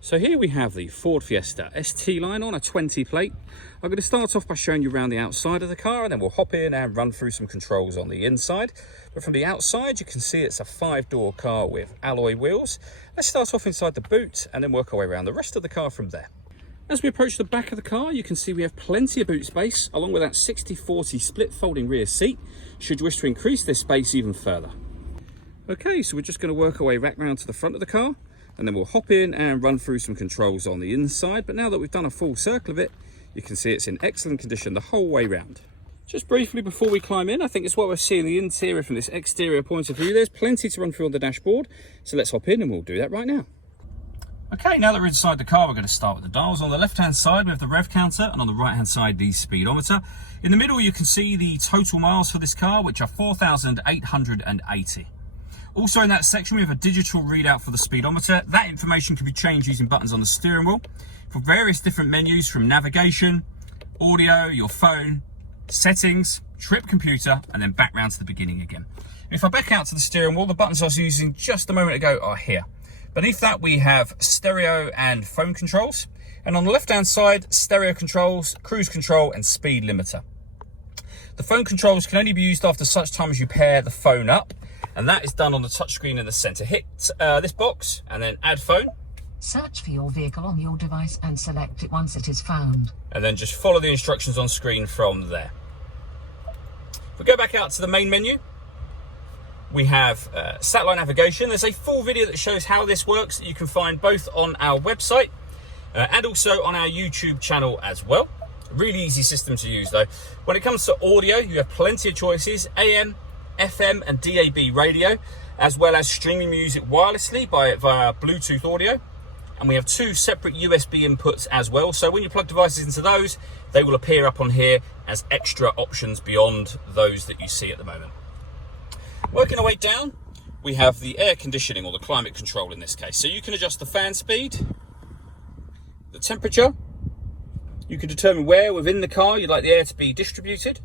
So here we have the Ford Fiesta ST line on a 20 plate. I'm going to start off by showing you around the outside of the car, and then we'll hop in and run through some controls on the inside. But from the outside, you can see it's a 5-door car with alloy wheels. Let's start off inside the boot and then work our way around the rest of the car from there. As we approach the back of the car, you can see we have plenty of boot space, along with that 60-40 split folding rear seat, should you wish to increase this space even further. Okay, so we're just going to work our way back round to the front of the car, and then we'll hop in and run through some controls on the inside. But now that we've done a full circle of it, you can see it's in excellent condition the whole way round. Just briefly before we climb in, I think it's what we're seeing the interior from this exterior point of view. There's plenty to run through on the dashboard, so let's hop in and we'll do that right now. Okay, now that we're inside the car, we're going to start with the dials. On the left-hand side, we have the rev counter, and on the right-hand side, the speedometer. In the middle, you can see the total miles for this car, which are 4,880. Also in that section, we have a digital readout for the speedometer. That information can be changed using buttons on the steering wheel for various different menus, from navigation, audio, your phone, settings, trip computer, and then back round to the beginning again. If I back out to the steering wheel, the buttons I was using just a moment ago are here. Beneath that, we have stereo and phone controls. And on the left-hand side, stereo controls, cruise control, and speed limiter. The phone controls can only be used after such time as you pair the phone up. And that is done on the touchscreen in the center. Hit this box and then add phone. Search for your vehicle on your device and select it once it is found. And then just follow the instructions on screen from there. If we go back out to the main menu, we have satellite navigation. There's a full video that shows how this works that you can find both on our website and also on our YouTube channel as well. Really easy system to use though. When it comes to audio, you have plenty of choices: AM, FM and DAB radio, as well as streaming music wirelessly via Bluetooth audio. And we have 2 separate USB inputs as well. So when you plug devices into those, they will appear up on here as extra options beyond those that you see at the moment. Working our way down, we have the air conditioning, or the climate control in this case. So you can adjust the fan speed, the temperature. You can determine where within the car you'd like the air to be distributed.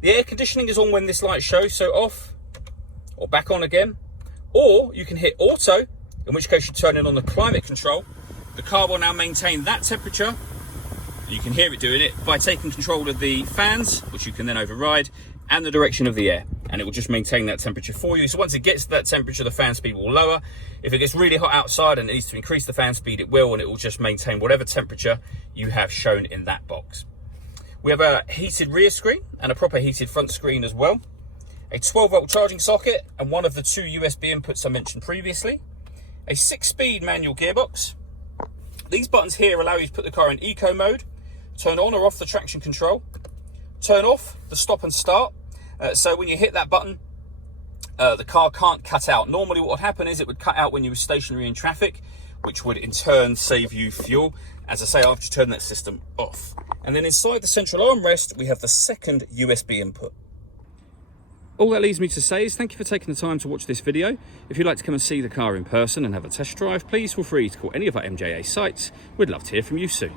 The air conditioning is on when this light shows, so off or back on again. Or you can hit auto, in which case you turn it on the climate control. The car will now maintain that temperature. You can hear it doing it by taking control of the fans, which you can then override, and the direction of the air. And it will just maintain that temperature for you. So once it gets to that temperature, the fan speed will lower. If it gets really hot outside and it needs to increase the fan speed, it will, and it will just maintain whatever temperature you have shown in that box. We have a heated rear screen and a proper heated front screen as well. A 12-volt charging socket and one of the 2 USB inputs I mentioned previously. A 6-speed manual gearbox. These buttons here allow you to put the car in eco mode, turn on or off the traction control, turn off the stop and start. So when you hit that button, the car can't cut out. Normally what would happen is it would cut out when you were stationary in traffic, which would in turn save you fuel, as I say, after you turn that system off. And then inside the central armrest, we have the 2nd USB input. All that leaves me to say is thank you for taking the time to watch this video. If you'd like to come and see the car in person and have a test drive, please feel free to call any of our MJA sites. We'd love to hear from you soon.